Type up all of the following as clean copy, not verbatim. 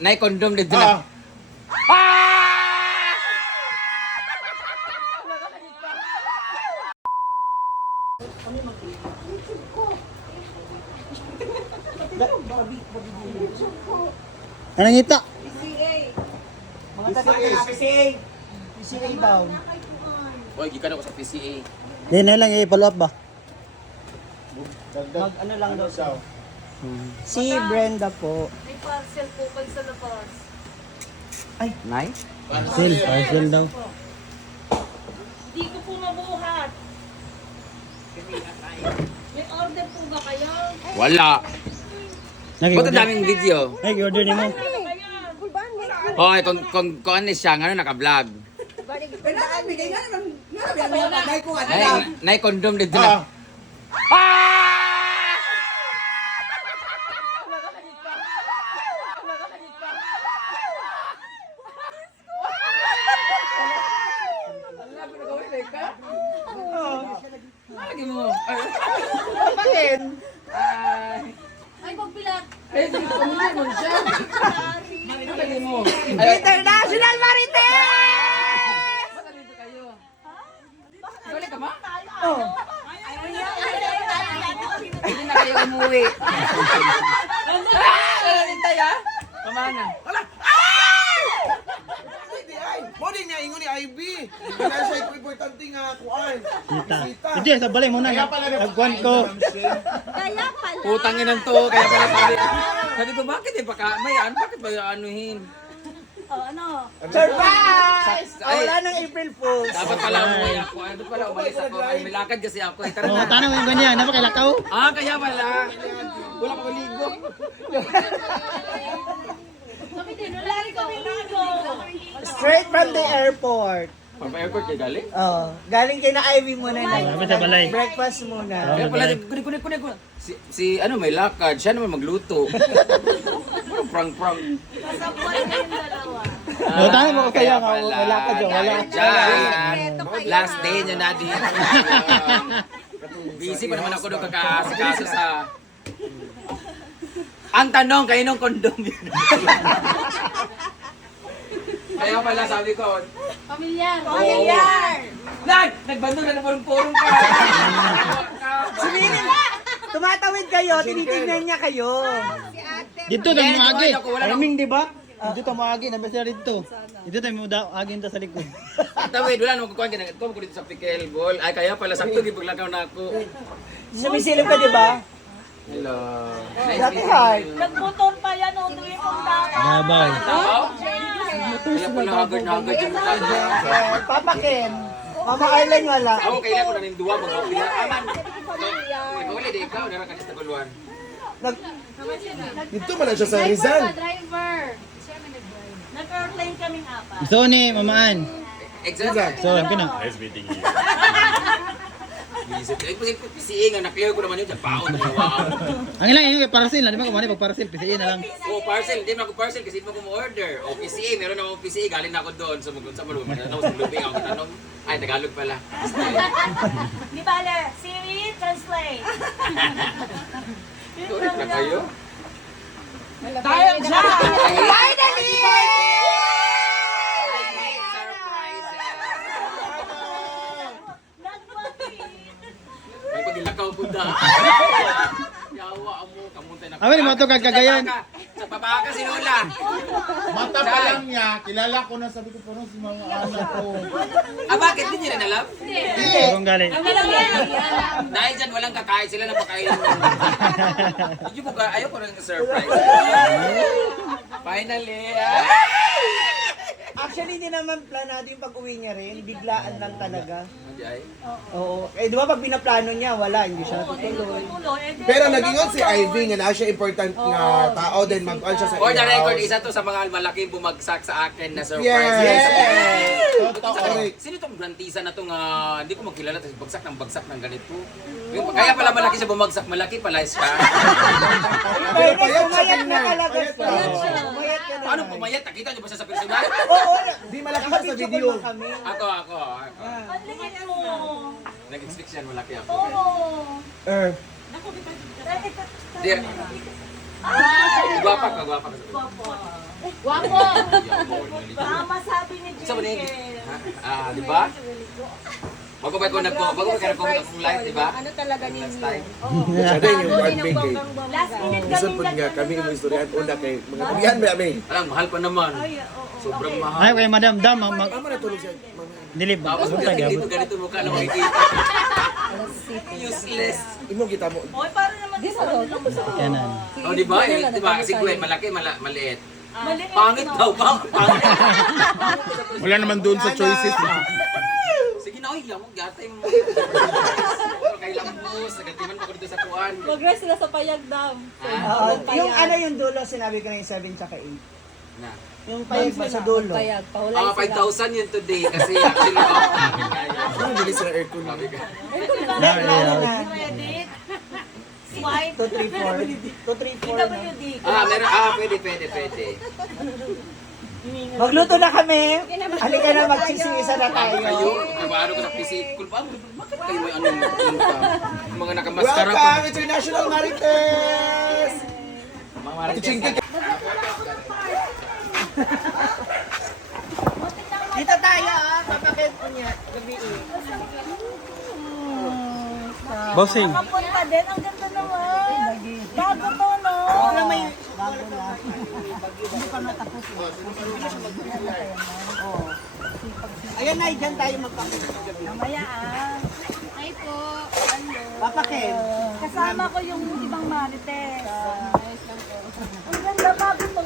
Nay kondom dito na. Anong ngita? PCA daw. Oy, gikan ako sa PCA. Di na lang i-follow up ba? Mag ano lang daw siya. Si Brenda po. May parcel po kayo sa labas. Nay? Parcel daw. Hindi ko po mabuhat. May order po ba kayo? Wala. Ba't ang daming video? Nag-order ni mo. Hoy, kung ano siya, ano naka-vlog. Nay kondom dito na. Lagi mo. Bakit? Ay, pagpilat. Lagi mo. International Marites! Balik ka ba? Oh. Hindi na kayo umuwi. Tayo? Kamana? Mo din niya ingon ni IB. Wala siya importante nga kuan. Kita. Hindi, sa balay muna. Nagkuhan ko. Kaya pala. Putang inan to, kaya pala sabi ko, bakit eh, baka, mayan, bakit ba anuhin? Oh, ano? Surprise! Ay. Wala ng April Fools. Dapat pala umuwi ako, dapat pala umalis ako, ay, may lakad kasi ako, eh, tara Oh, na. tanong yung ganyan. Napakilakaw. Kaya pala, wala pa ligo. Kami din, wala rin kami ligo. Straight from the airport. Papa-airport kayo galing? Oh, galing kay na Ivy muna Sabi sa balay. breakfast muna. Kaya pala, kunik. Si ano, may lakad, siya naman magluto. Parang prang-prang. Nasa buwan na yung dalawa. Oh, tanong mo ko kaya nga. pala, Wala ka dyan. Wala. dahil dyan. Last day niya na din. Busy pa naman ako doon kakasikaso sa... Ang tanong, kayo nung kondom yun. Kaya pala sabi ko, Pamilyar. nagbando na ng purong-purong ka. Sumilin! Tumatawid kayo, tinitignan niya kayo. Dito tayo maagi. Wala Alaming, di ba? Dito tayo maagi. Nabasa dito. Dito tayo maagi sa likod. Tawid, wala naman kukuhan ka. Nagtuwa ko dito sa pickleball. Ay, kaya pala, sakto gipaglakaw na ako. Sumisilip ka, di ba? Hello. Dati hard. Nagmotor pa yan, o tuloy kong dapat. Babay. Kaya pala hagard na hagard yung mukha niya. Papa Ken. Mama Arlen wala. Ako kailan ko na rin duwa, mag-opila. Aman. Wala di ikaw, nara ka sa taguluan. Dito man lang siya sa Rizal. Driver. Siya na nag-drive. Nag-airplane kaming apat. Gusto ni mamaan. Exact. So, alam ko na. Visit. Ay, PCA nga, na-clear ko naman yun. Paon na wow. Ang ilang yung parcel na. Di ba kumani pag parcel? PCA na lang. Oh, parcel. Hindi na ako parcel kasi hindi mo order. O PCA, meron na akong PCA. Galing na ako doon. So, sa malubing. Matanong sa malubing. Ako tanong. Ay, Tagalog pala. Di ba, Siri, translate. Correct na kayo? Tayo dyan! Finally! May pagilakaw po da. Yawa mo, kamuntay na. Amin, mo ito kagagayan. Sa baba ka si Lola. Mata pa lang niya, kilala ko na sabi ko parang si mga anak ko. Bakit? Hindi nila alam? Kung galing. Dahil dyan, walang kakain. Sila na pakain. Hindi mo ayaw ko rin surprise. Finally. Actually, hindi naman planado yung pag-uwi niya rin. Biglaan lang talaga. Hindi ay. Oo. Eh, di ba pag pinaplano niya, wala. Hindi siya tutuloy. Pero naging si Ivy nga na siya important na tao din mag-on siya sa For the iya record, house. isa to sa mga malaking bumagsak sa akin na surprise. Yes! Sino itong grantisa na itong hindi ko magkilala tapos bagsak ng ganito. Kaya pala malaki siya bumagsak, malaki pala siya. Pero payat siya Pumayat na tingnan. talaga Payat siya. siya. Pumayat ka na. Paano pumayat? Nakita niyo ba siya sa personal? Oo. Di malaki siya sa video. Kami. Ako. Ang liit mo. Nag-expect siya, malaki ako. Oo. Eh, Dear, Gwapa ka, gwapa ka. Guwapo! Tama sabi ni Sa mo Jinky. di ba? Bago ba ko nag-comment akong live, di ba? Ano talaga ninyo? Last time. Sada yung heartbreak eh. Last minute Isod kami po nga kami yung istoryahan una kay mga kabihan ba kami. Alam, mahal pa naman. Sobrang mahal. Ay, kay Madam Dam, Tama na tulog siya. dilib. Tapos Punta dito gabot. ganito mukha na makikita. Useless. Imo kita mo. Oy, para naman sa Kanan. Oh, di ba? Di ba? Si Gwen, malaki, maliit. Maliit. Pangit daw, pangit. Wala naman doon sa choices. Sige na, oy, lamog gatay mo. Kailangan mo, sagatiman mo ko dito sa kuan. Mag-rest sila sa payag dam. Oo, yung ano yung dulo, sinabi ko na yung 7 tsaka 8. Na. Yung payag ba sa dulo? Payag, pahulay 5,000 yun today kasi actually off namin kaya. Ano bilis na aircon? Sabi ka. Ano na? Credit. Swipe. 2, 3, 4. 2, 3, 4. PWD. Meron, pwede. Magluto na kami. Halika na, magsisingisa na tayo. Kayo, nagbaano ko sa physical pa. Bakit kayo may ano yung mga nakamaskara pa? Welcome, International Marites! Mga marites. Chingkik. Dito tayo, papakit ko niya. Gabi Bossing. Nakapunta din. Ang ganda naman. Bago to, no? Wala may... Ayan na, dyan tayo magpakit. Mamaya ah. Hi po. Hello. Papakit. Kasama ko yung ibang marites. Ang ganda bago to.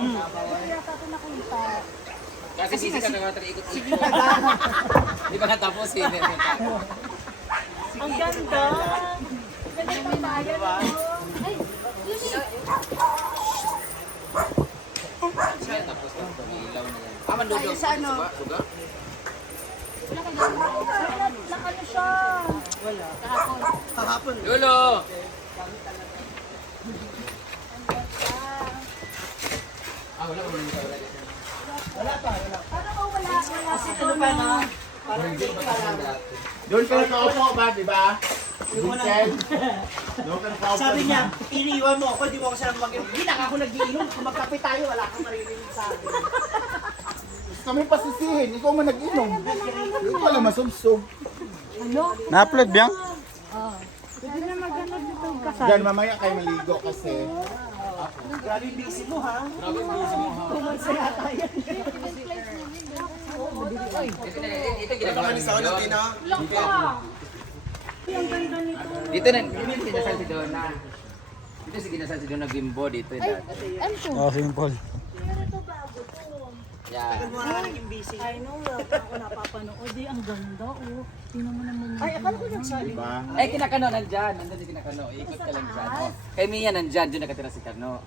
Kaya sa atin nakita. Kasi sisi ka na nga ikot. Di ba natapos eh? Ang ganda. Ganda ng bayan. Ay, Tapos ilaw na yan. Mandudog. Sa ano? Suga? na ano siya. Kahapon. Lolo! Wala ko nang Parang wala. Kasi ano pa na? Parang di pa lang. Doon ka nakaupo ba, di ba? Weekend. Doon ka nakaupo. Sabi niya, iniwan mo ako, di mo ako sila mag-inom. Hindi na ako nag-iinom. Kung magkape tayo, wala kang maririnig sa akin. Kami pasisihin, ikaw man nag-inom. Doon ka lang masubsob. Na-upload biyang? Diyan, mamaya kayo maligo kasi. Grabe busy mo ha. Ito ginagawa Kami sa una, Tina. Dito na, dito kinasal si Donna. Dito si kinasal si Donna Bimbo dito dati. Oh, simple. Yeah. Mo na naging busy. I know, wala pa ako napapanood. Ang ganda, oh. Tingnan mo naman. Ay, akala ko nagsabi. Diba? Kinakano nandyan. Nandun si Kinakano. Ikot ka lang dyan. Kay Mia nandyan. Doon nakatira si Kano.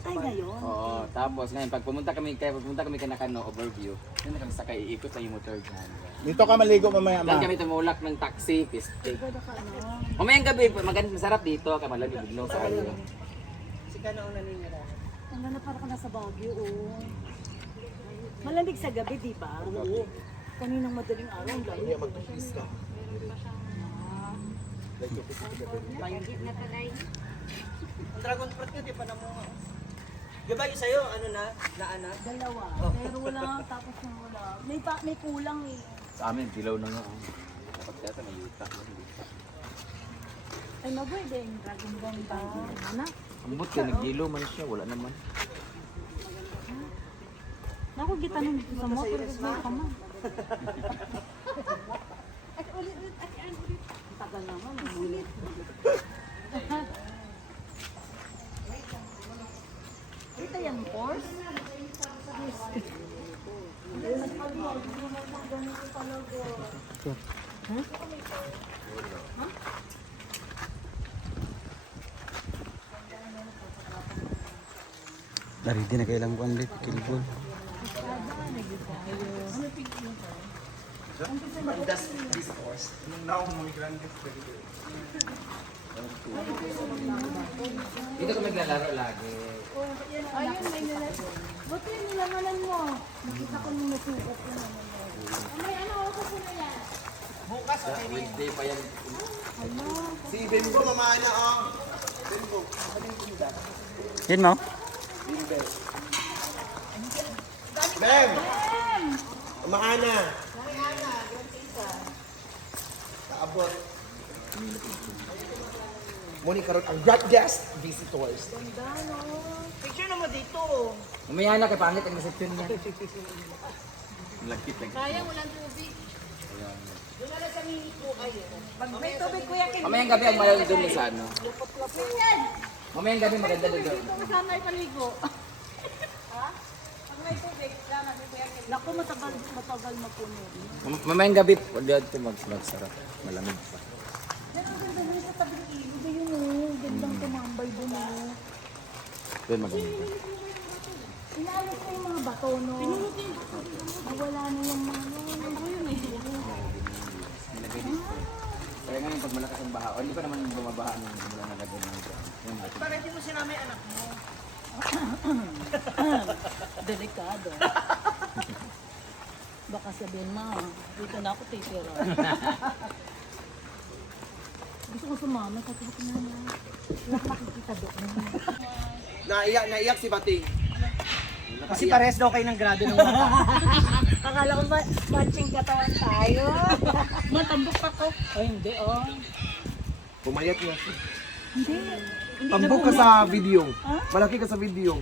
Ay, ngayon. Oo. Tapos ngayon, pag pumunta kami Kinakano overview, doon na kami sakay. Iikot lang yung motor dyan. Dito ka maligo mamaya, Diyan ma. kami tumulak ng taxi, piste. Mamayang gabi, masarap dito. Kamalagi biglo sa kayo. Si Kanaon naninira. Ang ganda parang ka nasa Baguio, oh. Malamig sa gabi, di ba? Oo. Kaninang madaling araw, ang lamig. Kaya mag-please ka. Ang dragon fruit ko, di pa namunga. Di ba yung sa'yo, ano na, naanak? Dalawa. Pero wala, tapos na wala. May kulang eh. Sa amin, dilaw na nga. Dapat yata may yuta. Ay, maboy din. Dragon Ball ba? Anak? Ambot ka, nagdilo man siya. Wala naman. Naku, kita nung sa motor. May ka man. Tagal naman. Ulit. Ito yan, course? Dari din na kailang kuan ulit, kilbol. Dito kami naglalaro lagi. Ayun, may nila. Buti yung nilamanan mo. Nakita ko nung nasukat ko naman. May ano ako po na yan. Bukas, Wednesday pa yan. Si Bimbo, mamana oh. Yan mo? Bem! Maana! Kaabot. Muni karon ang Grand Guest Visitors. Picture naman dito. Mamaya na kay pangit ang reception niya. Lagkit lang. Pag may tubig, kuya, Mamayang gabi ang malayo doon sa ano. Mamayang gabi maganda doon. sana ay paligo. Ha? Pag may tubig, sana si kuya. Naku, matagal mapuno. Mamayang gabi, wala ito magsarap. Malamig pa. Yan ang ganda na sa tabing ilog. Ayun o, gandang tumambay doon o. Doon maganda. Inaalis na yung mga bato, no? Nawala na yung mga, ano yun eh. Kaya ngayon pag malakas ang baha, o hindi pa naman bumabaha nung wala na lagyan ng yung ating. Bakit di mo sinama yung anak mo? Delikado. Baka sabihin, ma, dito na ako titira. Gusto ko sumama, sabi ko na na. Nakakita doon. Naiyak si Bating. Kasi pares daw kayo ng grado ng mata. Akala ko ba matching katawan tayo? Matambok ako. Ay, hindi, oh. Pumayat niya. Hindi. Tambok ka sa video. Malaki ka sa video.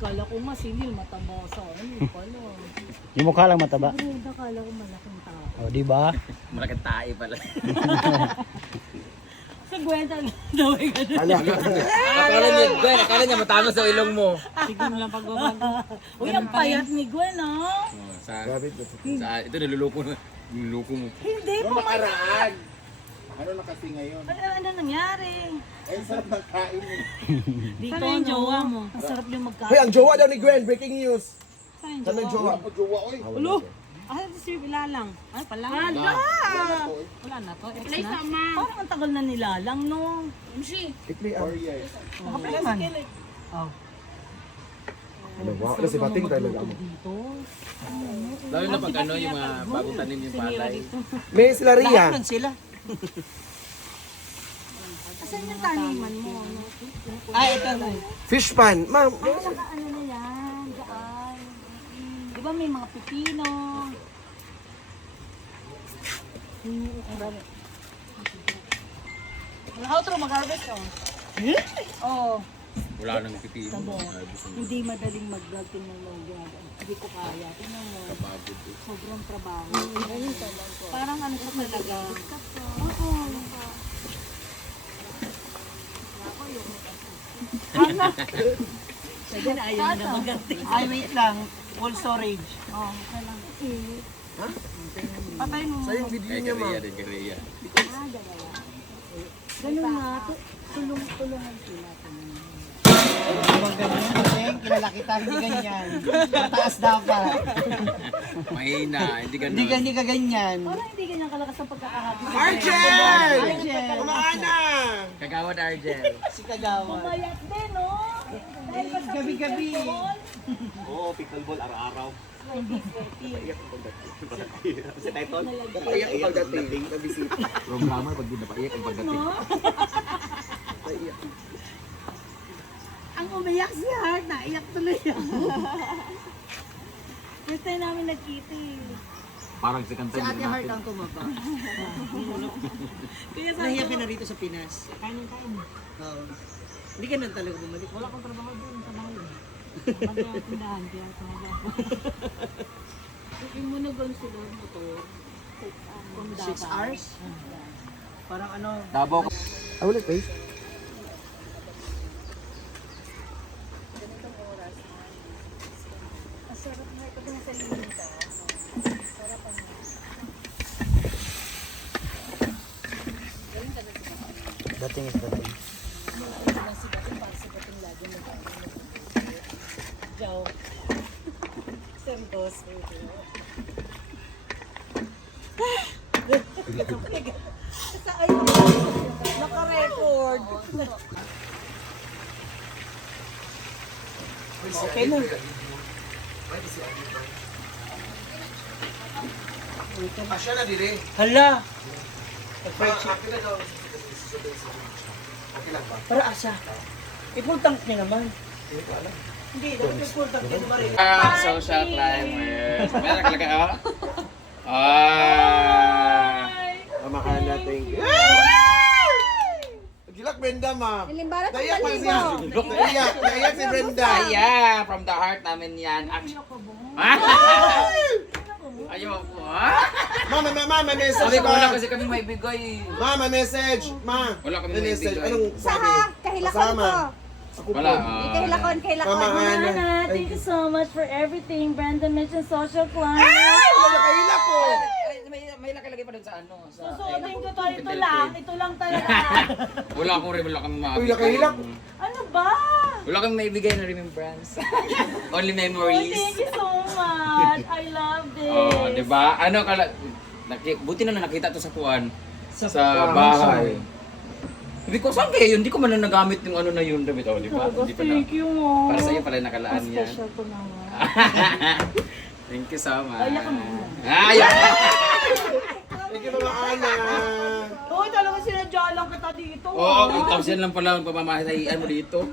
Kala ko nga sinil, mataba sa ano pala. Yung mukha lang mataba. Pero akala ko malaking tao. O, di ba? Malaking tae pala. Sa Gwenta daw ay gano'n. Akala niya matama sa ilong mo. Siguro lang pagbabago. Uy, ang payat ni Gwen, ah. Ito niluluko mo. Hindi po. Makaraan. Ano na kasi ngayon? Ano nangyari? Ay, sarap ng kain eh. Dito, yung jowa mo. Ang sarap yung Hoy, magkain. ang jowa daw ni Gwen. Breaking news. Saan yung Saan ang jowa? jowa? Ako jowa, oy. Ulo! Ah, si Ilalang. Ay, pala. Hala! Wala na to. Ex na. Parang ang tagal na nilalang, no? Ikli 4 years. Kapalaman. Ano ba? Wala si Bating talaga mo. Dito. Lalo na pag ano yung mga bagong tanim yung palay. May sila Lahat Ria. nun sila. Asan yung taniman mo? No? Ito na. Fish pan. Ma'am. Ah, naka ano na yan. Daan. Di ba may mga pipino? How to mag-harvest oh? Oh. Wala nang pipino. Hindi madaling mag-vlog ng mga hindi ko kaya. Tingnan mo. Sobrang trabaho. Parang ano sa talaga. Oo. Ano? Sige na, ayaw na maganti. Ay, wait lang. Full storage. Oo, kailangan. Eh. Patay mo. Sa yung video niya, ma'am. Kay Rhea. Ganun nga. Tulungan sila. Huwag ganyan. Kasi kilala kita, hindi ganyan. Mataas dapat. Mahina, hindi ganun. Hindi ka ganyan. Parang hindi ganyan kalakas ang pagkakahati. Argel! Argel! Kumaana! Kagawad Argel. Si Kagawa. Mayat din, no? Dahil ba sa Gabi-gabi. Oo, pickleball araw-araw. title? Napaiyak ang pagdating na bisita. Programmer pag di napaiyak ang pagdating. Ang umiyak si Hart, naiyak tuloy ako. First time namin nagkita eh. Parang si Kantay. Si Ate Heart ang tumaba. Kaya sa Nahiya na rito sa Pinas. kain. Oo. Hindi ka nang talaga bumalik. Wala akong trabaho doon sa bahay. Pag tindahan, kaya trabaho. Yung muna gawin sila motor. 6 hours? Parang ano, Davao. Ah, ulit, please. Masarap na ito na sa limita. Dating is dating. Joe. Santos. Sa ayun. Naka-record. okay na. Asya na dire. Hala! Akin na daw. Okay lang ba? Para asa. I-full tank niya naman. Hindi, dapat i-full tank niya naman rin. Social climbers. Meron ka lang ako? Ah. Mamahana, thank you. Gilak Brenda, ma'am. Ilimbarat ang Naiyak pa balibo. siya. Naiyak si Brenda. Ayan, from the heart namin yan. Ayaw po, ha? Ma, may message Sabi ko, wala ba? kasi kami may bigay. Ma, may message. Ma, Wala kami may may message. bigay. Anong sabi? Saha, kahilakon Kasama. ko. Ako Wala. po. Kahilakon. Mamahana. Nana, thank you so much for everything. Brenda Mitchell Social Club. Wala na kahila ko. May nakalagay pa dun sa ano. Sa, Susuotin ko to, ito lang talaga. Wala akong rin, wala kami Uy, makabigay. nakahilak. Ano ba? Wala kami maibigay na remembrance. Only Oh, memories. thank you so much. I love this. Oh, di ba? Ano kala buti na nakita to sa kuan sa bahay. Hindi ko saan kaya yun, hindi ko man na nagamit yung ano na yun, David. Oh, di ba? Hindi pa na. Thank you mo. Para sa iyo pala nakalaan yan. Special ko naman. Thank you so much. Ayak ka muna. Ayak! Thank you, Mama Ana. Uy, talaga sinadya lang kita dito. Oo, 1,000 lang pala ang pamamahayan mo dito.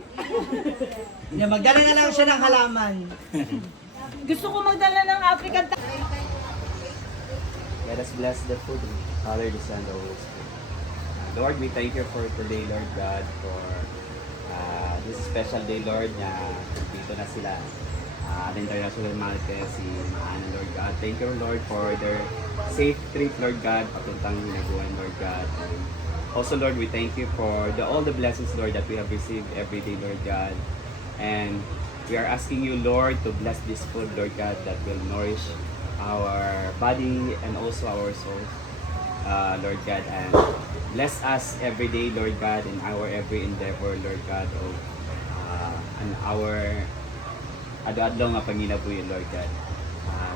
Magdala na lang siya ng halaman. Gusto ko magdala ng African Let us bless the food. Father, the Son, the Holy Spirit. Lord, we thank you for today, Lord God, for this special day, Lord, na dito na sila. The International Market, si Maana, Lord God. Thank you, Lord, for their safe trip, Lord God, papuntang Hinaguan, Lord God. And also, Lord, we thank you for all the blessings, Lord, that we have received every day, Lord God. And we are asking you, Lord, to bless this food, Lord God, that will nourish our body and also our souls, Lord God, and bless us every day, Lord God, in our every endeavor, Lord God, of and our adadlaw nga panginabuhi, Lord God.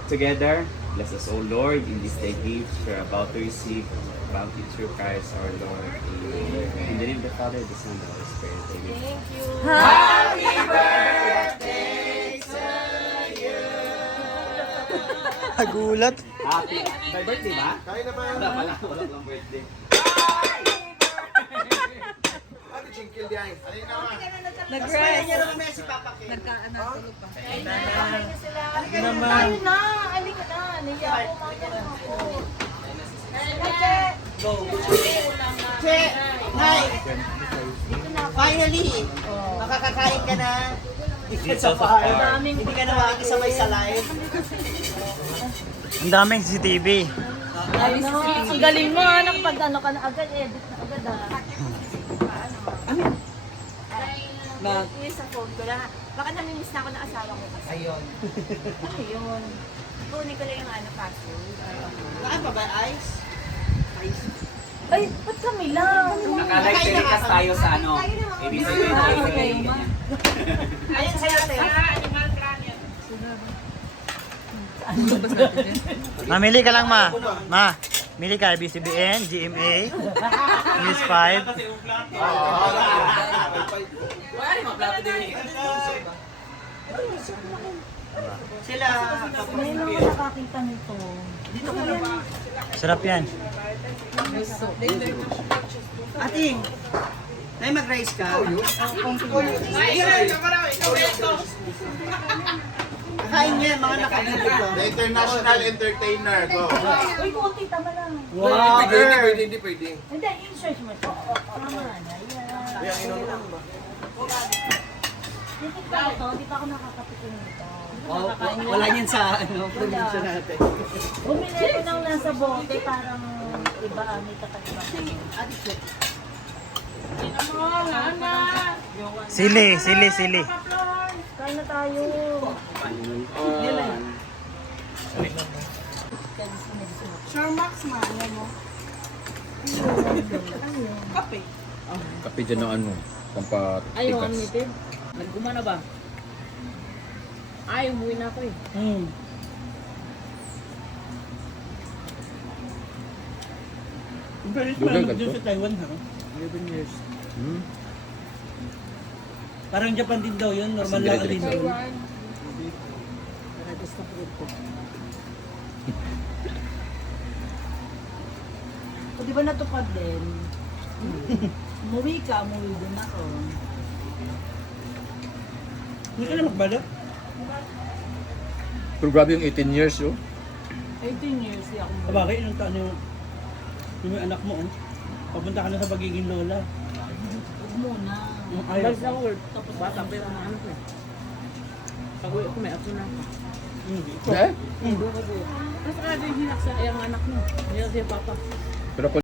Together, bless us, O Lord, in this day gift we're about to receive, about it through Christ our Lord. Amen. In the name of the Father, the Son, and the Holy Spirit. Amen. Nagulat. Happy, my birthday ba? Kain na ba? Wala lang birthday. Ano, Chinkil di ay? Nag-rest. Niya naman si Papa Ken. Tayo na, alika na. Naiya ako, mga ako. Go. Che, hi. Finally, makakakain ka na. Sa fire. Hindi ka na makikisabay sa live. Ang daming CCTV. Ay, no. Ang galing mo, anak. Pag ano ka na agad, edit na agad, Na, Yung sa phone ko lang. Baka namimiss na ako ng asawa ko kasi. ayun. Ano yun? Kunin ko lang yung password. Kaan pa ba, Ice? Ay, ba't kami lang? Naka-live telecast tayo sa ano? ABC. Ayun sa'yo, Teo. Mamili ka lang, ma. Ma, mili ka. BCBN, GMA, News 5. Sila, Ngayon lang ako nakakita nito. Sarap yan. ating, Nay, mag-rice ka. Kain niya, mga nakabili ko. The international entertainer. Go. Uy, konti, tama lang. Wow, girl. Hindi pwede. Hindi, in-search mo ito. Tama na, yan. Titik pa ito, hindi pa ako nakakatikin nito. Wow, wala niyan sa probinsya natin. Bumili ko nang nasa bote, parang iba, may kakaiba. Sili. Kain na tayo. Kape dyan ng ano, pampatikas. Nagumana ba? Ay, umuwi na ako eh. Dugal ka to? sa Taiwan, ha? 11 years. Parang Japan din daw yun, normal Kasi lang din dire-diretso. doon. O di ba natupad din? Umuwi ka, umuwi din ako. Hindi ka na magbalik? Pero grabe yung 18 years, oh. 18 years di ako umuwi. Kabagay, ilang taon yung anak mo, oh. Papunta ka na sa pagiging lola. Huwag muna. Ayaw. Sa work, tapos bata pa yung mga anak ko. Pag-uwi ko, may ako na ako. Hindi. Eh? Kasi kaya din hinaksa yung anak mo. Hindi kasi yung papa. Pero